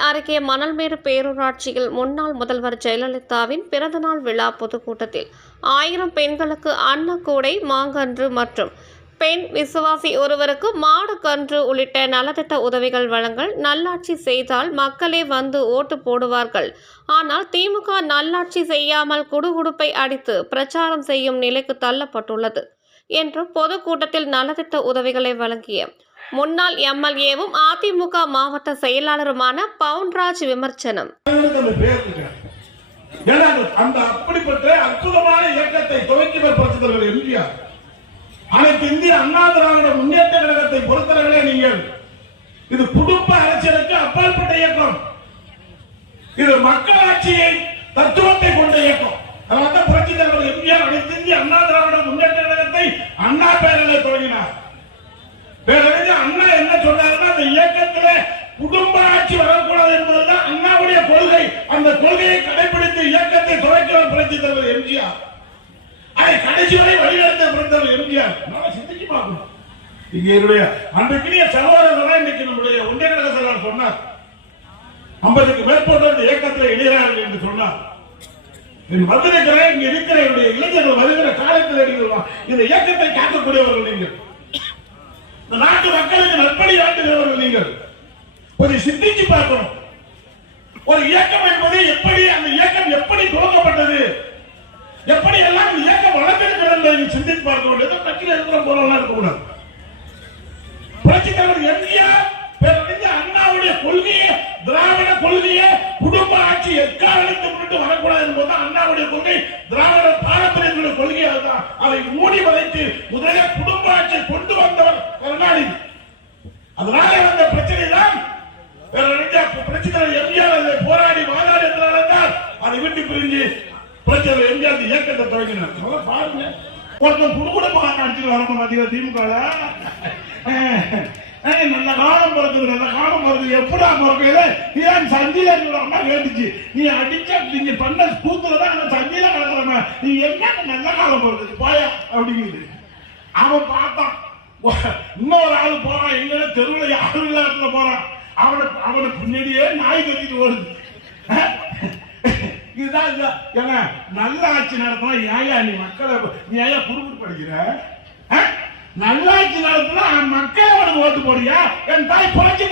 வழங்கிய மணல்மேடு பேரூராட்சியில் முன்னாள் முதல்வர் ஜெயலலிதாவின் பிறந்தநாள் விழா பொதுக்கூட்டத்தில் ஆயிரம் பெண்களுக்கு அன்னக்கூடை மாங்கன்று மற்றும் பெண் விசுவாசி ஒருவருக்கு மாடு கன்று உள்ளிட்ட நலத்திட்ட உதவிகள் வழங்கல் நல்லாட்சி செய்தால் மக்களே வந்து ஓட்டு போடுவார்கள். ஆனால் திமுக நல்லாட்சி செய்யாமல் குடுகுடுப்பை அடித்து பிரச்சாரம் செய்யும் நிலைக்கு தள்ளப்பட்டுள்ளது என்று பொதுக்கூட்டத்தில் நலத்திட்ட உதவிகளை வழங்கிய முன்னாள் எம்எல்ஏவும் அதிமுக மாவட்ட செயலாளருமான பவுன்ராஜ் விமர்சனம். அந்த அப்படிப்பட்ட அற்புதமான இயக்கத்தை துவக்கி வைப்பவர் எம்ஜிஆர். அனைத்து இந்திய அண்ணா திராவிட முன்னேற்ற கழகத்தை பொறுத்தவர்களே நீங்கள். இது குடும்ப அரசியலுக்கு அப்பாற்பட்ட இயக்கம். இது மக்களாட்சியை தத்துவத்தை கொண்ட இயக்கம். அதனால புரட்சி தலைவர் எம்ஜிஆர் அனைத்து இந்திய அண்ணா திராவிட முன்னேற்ற கழகத்தை அண்ணா பேரலை தொடங்கினார் பேரறிஞர் குடும்ப ஆட்சி வரக்கூடாது என்பதுதான் அண்ணாவுடைய கொள்கை. அந்த கொள்கையை கடைபிடித்து இயக்கத்தை துவக்கிவர் புரட்சி தலைவர் எம்ஜிஆர். அதை கடைசி வரை வழிநடத்த பிறந்தவர் எம்ஜிஆர். நல்லா சிந்திச்சு பார்க்கணும். இங்க என்னுடைய அன்றைக்குரிய சகோதரர் இன்னைக்கு நம்முடைய ஒன்றிய கழக செயலாளர் சொன்னார். ஐம்பதுக்கு மேற்பட்ட இந்த இயக்கத்தில் இணைகிறார்கள் என்று சொன்னார். வந்திருக்கிற இங்க இருக்கிற என்னுடைய இளைஞர்கள் வருகிற காலத்தில் நீங்கள் இந்த இயக்கத்தை காக்கக்கூடியவர்கள் நீங்கள். இந்த நாட்டு மக்களுக்கு நற்படி ஆட்டுகிறவர்கள் நீங்கள். கொஞ்சம் சிந்திச்சு பார்க்கணும். ஒரு இயக்கம் என்பது எப்படி அந்த இயக்கம் எப்படி துவங்கப்பட்டது? எப்படி எல்லாம் இந்த இயக்கம் வளர்ந்திருக்கிறது என்பதை சிந்தித்து பார்க்க வேண்டியது கட்சியில் இருக்கிற போலாம் இருக்கக்கூடாது. புரட்சி தலைவர் எம்ஜிஆர் பேரறிஞர் அண்ணாவுடைய கொள்கையை திராவிட கொள்கையை குடும்ப ஆட்சி எக்காரணத்தை முன்னிட்டு வரக்கூடாது என்பது அண்ணாவுடைய கொள்கை. திராவிட பாரம்பரியங்களுடைய கொள்கை அதுதான். அதை மூடி வதைத்து முதலில் குடும்ப ஆட்சியை கொண்டு வந்தவர் கருணாநிதி. அதனால வந்த பிரச்சனை பிரச்சனை எம்ஜிஆர் இந்த இயக்கத்தை தொடங்கினார் நல்லா பாருங்க. ஒருத்தன் குடுகுடுப்பாக நடிச்சுட்டு வரணும் பாத்தீங்களா திமுக நல்ல காலம் பிறக்குது நல்ல காலம் பிறகு எப்படா பிறக்குது? ஏன் சந்தியில இருக்கிறவங்க கேட்டுச்சு? நீ அடிச்சா நீங்க பண்ண கூத்துல தான் அந்த சந்தியில கிடக்குறவங்க நீ என்ன நல்ல காலம் பிறக்குது போயா அப்படிங்குது. அவன் பார்த்தான். ஒ- இன்னொரு ஆள் போறான். எங்க தெருவில் யாரும் இல்லாத இடத்துல போறான். அவனை அவனை பின்னாடியே நாய் கத்திட்டு ஓடுது இதுதான் என்ன ஏங்க நல்ல ஆட்சி நடத்தினா ஏயா நீ மக்களை நீ ஏயா குறுக்கு படிக்கிற நல்லாட்சி நடத்தினா மக்கள் அவனுக்கு ஓட்டு போடுறியா? என் தாய் புரட்சி